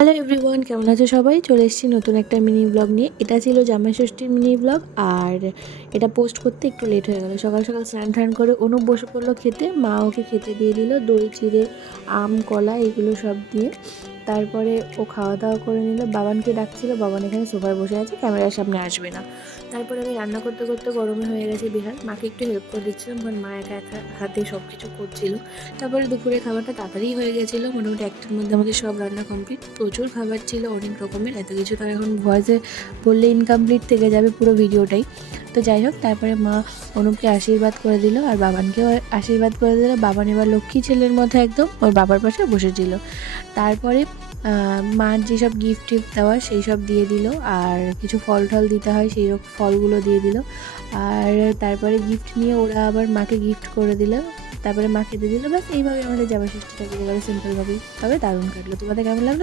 Hello everyone, কেমন আছো সবাই? চলে এসেছি নতুন একটা মিনি ব্লগ নিয়ে। এটা ছিল জামাই ষষ্ঠীর মিনি ব্লগ। আর এটা পোস্ট করতে একটু লেট হয়ে গেল। সকাল সকাল স্নান টান করে অনুপ বসে পড়লো খেতে। মা ওকে খেতে দিয়ে দিল দই চিড়ে, আম কলা এগুলো সব দিয়ে। তারপরে ও খাওয়া দাওয়া করে নিল। বাবানকে ডাকছিল, বাবান এখানে সোফায় বসে আছে, ক্যামেরার সামনে আসবে না। তারপরে আমি রান্না করতে করতে গরমে হয়ে গেছে বিহার। মাকে একটু হেল্প করে দিচ্ছিলাম, কারণ মা একা একা হাতে সব কিছু করছিল। তারপরে দুপুরে খাবারটা তাড়াতাড়ি হয়ে গেছিলো, মোটামুটি একটার মধ্যে আমাদের সব রান্না কমপ্লিট। প্রচুর খাবার ছিল, অনেক রকমের। এত কিছু তো এখন ভয়েসে বললে ইনকমপ্লিট থেকে যাবে পুরো ভিডিওটাই। তো যাই হোক, তারপরে মা অনুপকে আশীর্বাদ করে দিল আর বাবানকেও আশীর্বাদ করে দিল। বাবান এবার লক্ষ্মী ছেলের মতো একদম ওর বাবার পাশে বসেছিল। তারপরে মার যেসব গিফট টিফট দেওয়ার সেই সব দিয়ে দিল, আর কিছু ফল টল দিতে হয় সেই ফলগুলো দিয়ে দিল। আর তারপরে গিফট নিয়ে ওরা আবার মাকে গিফট করে দিল। তারপরে মা খেতে দিল। ব্যাস এইভাবে আমাদের জামাই ষষ্ঠীটা কেটে গেল সিম্পলভাবেই, তবে দারুণ কাটলো। তোমাদের কেমন লাগলো?